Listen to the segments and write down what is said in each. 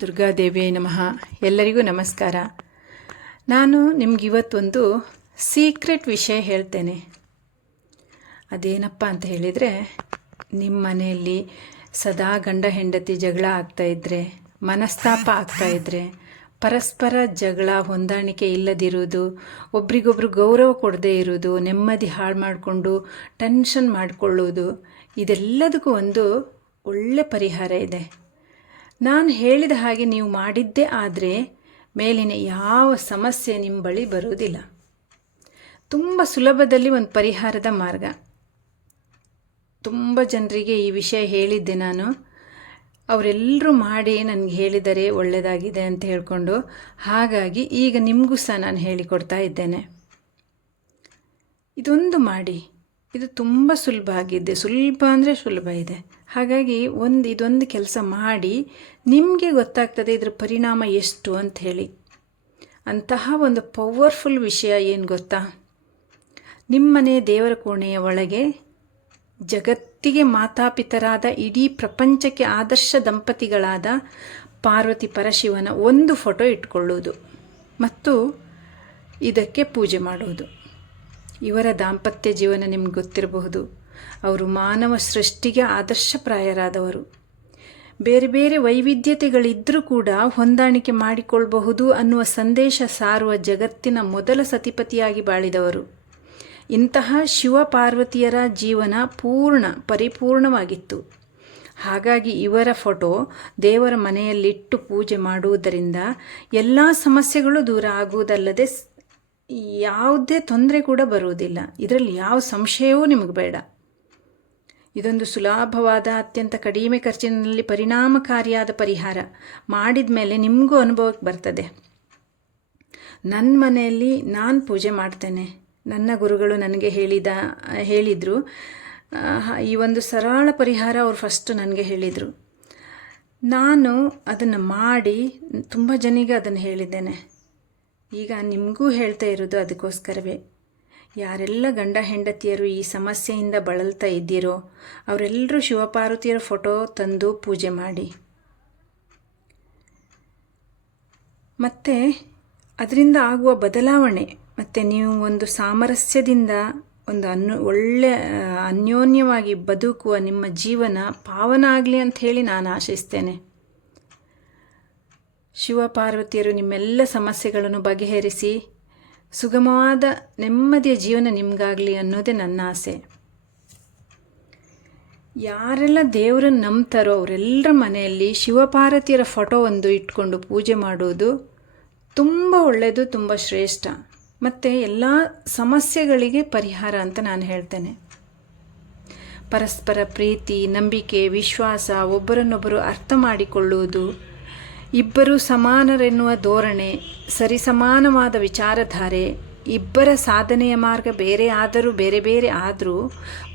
ದುರ್ಗಾದೇವಿಯೇ ನಮಃ. ಎಲ್ಲರಿಗೂ ನಮಸ್ಕಾರ. ನಾನು ನಿಮಗಿವತ್ತೊಂದು ಸೀಕ್ರೆಟ್ ವಿಷಯ ಹೇಳ್ತೇನೆ. ಅದೇನಪ್ಪ ಅಂತ ಹೇಳಿದರೆ, ನಿಮ್ಮ ಮನೆಯಲ್ಲಿ ಸದಾ ಗಂಡ ಹೆಂಡತಿ ಜಗಳ ಆಗ್ತಾಯಿದ್ರೆ, ಮನಸ್ತಾಪ ಆಗ್ತಾಯಿದ್ರೆ, ಪರಸ್ಪರ ಜಗಳ ಹೊಂದಾಣಿಕೆ ಇಲ್ಲದಿರುವುದು, ಒಬ್ರಿಗೊಬ್ರು ಗೌರವ ಕೊಡದೇ ಇರುವುದು, ನೆಮ್ಮದಿ ಹಾಳು ಮಾಡಿಕೊಂಡು ಟೆನ್ಷನ್ ಮಾಡಿಕೊಳ್ಳುವುದು, ಇದೆಲ್ಲದಕ್ಕೂ ಒಂದು ಒಳ್ಳೆ ಪರಿಹಾರ ಇದೆ. ನಾನು ಹೇಳಿದ ಹಾಗೆ ನೀವು ಮಾಡಿದ್ದೇ ಆದರೆ ಮೇಲಿನ ಯಾವ ಸಮಸ್ಯೆ ನಿಮ್ಮ ಬಳಿ ಬರುವುದಿಲ್ಲ. ತುಂಬ ಸುಲಭದಲ್ಲಿ ಒಂದು ಪರಿಹಾರದ ಮಾರ್ಗ. ತುಂಬ ಜನರಿಗೆ ಈ ವಿಷಯ ಹೇಳಿದ್ದೆ ನಾನು. ಅವರೆಲ್ಲರೂ ಮಾಡಿ ನನಗೆ ಹೇಳಿದರೆ ಒಳ್ಳೆಯದಾಗಿದೆ ಅಂತ ಹೇಳಿಕೊಂಡು, ಹಾಗಾಗಿ ಈಗ ನಿಮಗೂ ಸಹ ನಾನು ಹೇಳಿಕೊಡ್ತಾ ಇದ್ದೇನೆ. ಇದೊಂದು ಮಾಡಿ. ಇದು ತುಂಬ ಸುಲಭ ಆಗಿದೆ. ಸುಲಭ ಅಂದರೆ ಸುಲಭ ಇದೆ. ಹಾಗಾಗಿ ಇದೊಂದು ಕೆಲಸ ಮಾಡಿ ನಿಮಗೆ ಗೊತ್ತಾಗ್ತದೆ ಇದರ ಪರಿಣಾಮ ಎಷ್ಟು ಅಂಥೇಳಿ. ಅಂತಹ ಒಂದು ಪವರ್ಫುಲ್ ವಿಷಯ ಏನು ಗೊತ್ತಾ? ನಿಮ್ಮನೆ ದೇವರ ಕೋಣೆಯ ಒಳಗೆ ಜಗತ್ತಿಗೆ ಮಾತಾಪಿತರಾದ, ಇಡೀ ಪ್ರಪಂಚಕ್ಕೆ ಆದರ್ಶ ದಂಪತಿಗಳಾದ ಪಾರ್ವತಿ ಪರಶಿವನ ಒಂದು ಫೋಟೋ ಇಟ್ಕೊಳ್ಳುವುದು ಮತ್ತು ಇದಕ್ಕೆ ಪೂಜೆ ಮಾಡುವುದು. ಇವರ ದಾಂಪತ್ಯ ಜೀವನ ನಿಮ್ಗೆ ಗೊತ್ತಿರಬಹುದು. ಅವರು ಮಾನವ ಸೃಷ್ಟಿಗೆ ಆದರ್ಶಪ್ರಾಯರಾದವರು. ಬೇರೆ ಬೇರೆ ವೈವಿಧ್ಯತೆಗಳಿದ್ದರೂ ಕೂಡ ಹೊಂದಾಣಿಕೆ ಮಾಡಿಕೊಳ್ಳಬಹುದು ಅನ್ನುವ ಸಂದೇಶ ಸಾರುವ ಜಗತ್ತಿನ ಮೊದಲ ಸತಿಪತಿಯಾಗಿ ಬಾಳಿದವರು. ಇಂತಹ ಶಿವ ಪಾರ್ವತಿಯರ ಜೀವನ ಪರಿಪೂರ್ಣವಾಗಿತ್ತು. ಹಾಗಾಗಿ ಇವರ ಫೋಟೋ ದೇವರ ಮನೆಯಲ್ಲಿಟ್ಟು ಪೂಜೆ ಮಾಡುವುದರಿಂದ ಎಲ್ಲ ಸಮಸ್ಯೆಗಳು ದೂರ ಆಗುವುದಲ್ಲದೆ ಯಾವುದೇ ತೊಂದರೆ ಕೂಡ ಬರುವುದಿಲ್ಲ. ಇದರಲ್ಲಿ ಯಾವ ಸಂಶಯವೂ ನಿಮಗೆ ಬೇಡ. ಇದೊಂದು ಸುಲಭವಾದ, ಅತ್ಯಂತ ಕಡಿಮೆ ಖರ್ಚಿನಲ್ಲಿ ಪರಿಣಾಮಕಾರಿಯಾದ ಪರಿಹಾರ. ಮಾಡಿದ ಮೇಲೆ ನಿಮಗೂ ಅನುಭವಕ್ಕೆ ಬರ್ತದೆ. ನನ್ನ ಮನೆಯಲ್ಲಿ ನಾನು ಪೂಜೆ ಮಾಡ್ತೇನೆ. ನನ್ನ ಗುರುಗಳು ನನಗೆ ಹೇಳಿದರು. ಈ ಒಂದು ಸರಳ ಪರಿಹಾರ ಅವರು ಫಸ್ಟ್ ನನಗೆ ಹೇಳಿದರು. ನಾನು ಅದನ್ನು ಮಾಡಿ ತುಂಬ ಜನಿಗೆ ಅದನ್ನು ಹೇಳಿದ್ದೇನೆ. ಈಗ ನಿಮಗೂ ಹೇಳ್ತಾ ಇರೋದು ಅದಕ್ಕೋಸ್ಕರವೇ. ಯಾರೆಲ್ಲ ಗಂಡ ಹೆಂಡತಿಯರು ಈ ಸಮಸ್ಯೆಯಿಂದ ಬಳಲ್ತಾ ಇದ್ದೀರೋ ಅವರೆಲ್ಲರೂ ಶಿವಪಾರ್ವತಿಯರ ಫೋಟೋ ತಂದು ಪೂಜೆ ಮಾಡಿ. ಮತ್ತು ಅದರಿಂದ ಆಗುವ ಬದಲಾವಣೆ, ಮತ್ತು ನೀವು ಒಂದು ಸಾಮರಸ್ಯದಿಂದ ಒಂದು ಒಳ್ಳೆ ಅನ್ಯೋನ್ಯವಾಗಿ ಬದುಕುವ ನಿಮ್ಮ ಜೀವನ ಪಾವನ ಆಗಲಿ ಅಂಥೇಳಿ ನಾನು ಆಶಿಸ್ತೇನೆ. ಶಿವಪಾರ್ವತಿಯರು ನಿಮ್ಮೆಲ್ಲ ಸಮಸ್ಯೆಗಳನ್ನು ಬಗೆಹರಿಸಿ ಸುಗಮವಾದ ನೆಮ್ಮದಿಯ ಜೀವನ ನಿಮಗಾಗಲಿ ಅನ್ನೋದೇ ನನ್ನ ಆಸೆ. ಯಾರೆಲ್ಲ ದೇವರನ್ನು ನಂಬ್ತಾರೋ ಅವರೆಲ್ಲರ ಮನೆಯಲ್ಲಿ ಶಿವಪಾರ್ವತಿಯರ ಫೋಟೋ ಒಂದು ಇಟ್ಕೊಂಡು ಪೂಜೆ ಮಾಡುವುದು ತುಂಬ ಒಳ್ಳೆಯದು, ತುಂಬ ಶ್ರೇಷ್ಠ. ಮತ್ತು ಎಲ್ಲ ಸಮಸ್ಯೆಗಳಿಗೆ ಪರಿಹಾರ ಅಂತ ನಾನು ಹೇಳ್ತೇನೆ. ಪರಸ್ಪರ ಪ್ರೀತಿ, ನಂಬಿಕೆ, ವಿಶ್ವಾಸ, ಒಬ್ಬರನ್ನೊಬ್ಬರು ಅರ್ಥ ಮಾಡಿಕೊಳ್ಳುವುದು, ಇಬ್ಬರು ಸಮಾನರೆನ್ನುವ ಧೋರಣೆ, ಸರಿಸಮಾನವಾದ ವಿಚಾರಧಾರೆ, ಇಬ್ಬರ ಸಾಧನೆಯ ಮಾರ್ಗ ಬೇರೆ ಬೇರೆ ಆದರೂ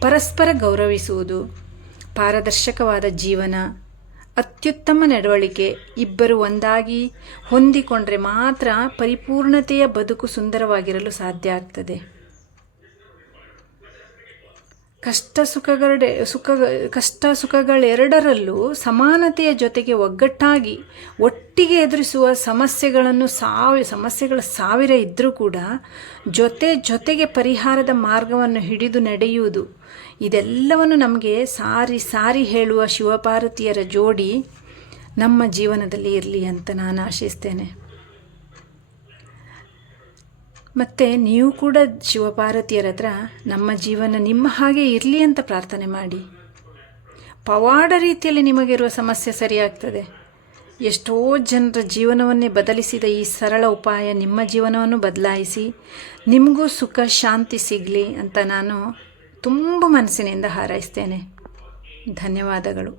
ಪರಸ್ಪರ ಗೌರವಿಸುವುದು, ಪಾರದರ್ಶಕವಾದ ಜೀವನ, ಅತ್ಯುತ್ತಮ ನಡವಳಿಕೆ, ಇಬ್ಬರು ಒಂದಾಗಿ ಹೊಂದಿಕೊಂಡ್ರೆ ಮಾತ್ರ ಪರಿಪೂರ್ಣತೆಯ ಬದುಕು ಸುಂದರವಾಗಿರಲು ಸಾಧ್ಯ ಆಗ್ತದೆ. ಕಷ್ಟ ಸುಖಗಳೆರಡರಲ್ಲೂ ಸಮಾನತೆಯ ಜೊತೆಗೆ ಒಟ್ಟಿಗೆ ಎದುರಿಸುವ ಸಮಸ್ಯೆಗಳ ಸಾವಿರ ಇದ್ದರೂ ಕೂಡ ಜೊತೆಗೆ ಪರಿಹಾರದ ಮಾರ್ಗವನ್ನು ಹಿಡಿದು ನಡೆಯುವುದು, ಇದೆಲ್ಲವನ್ನು ನಮಗೆ ಸಾರಿ ಹೇಳುವ ಶಿವಪಾರ್ವತಿಯರ ಜೋಡಿ ನಮ್ಮ ಜೀವನದಲ್ಲಿ ಇರಲಿ ಅಂತ ನಾನು ಆಶಿಸ್ತೇನೆ. ಮತ್ತು ನೀವು ಕೂಡ ಶಿವಪಾರ್ವತಿಯರ ಹತ್ರ ನಮ್ಮ ಜೀವನ ನಿಮ್ಮ ಹಾಗೆ ಇರಲಿ ಅಂತ ಪ್ರಾರ್ಥನೆ ಮಾಡಿ. ಪವಾಡ ರೀತಿಯಲ್ಲಿ ನಿಮಗಿರುವ ಸಮಸ್ಯೆ ಸರಿಯಾಗ್ತದೆ. ಎಷ್ಟೋ ಜನರ ಜೀವನವನ್ನೇ ಬದಲಿಸಿದ ಈ ಸರಳ ಉಪಾಯ ನಿಮ್ಮ ಜೀವನವನ್ನು ಬದಲಾಯಿಸಿ ನಿಮಗೂ ಸುಖ ಶಾಂತಿ ಸಿಗಲಿ ಅಂತ ನಾನು ತುಂಬ ಮನಸ್ಸಿನಿಂದ ಹಾರೈಸ್ತೇನೆ. ಧನ್ಯವಾದಗಳು.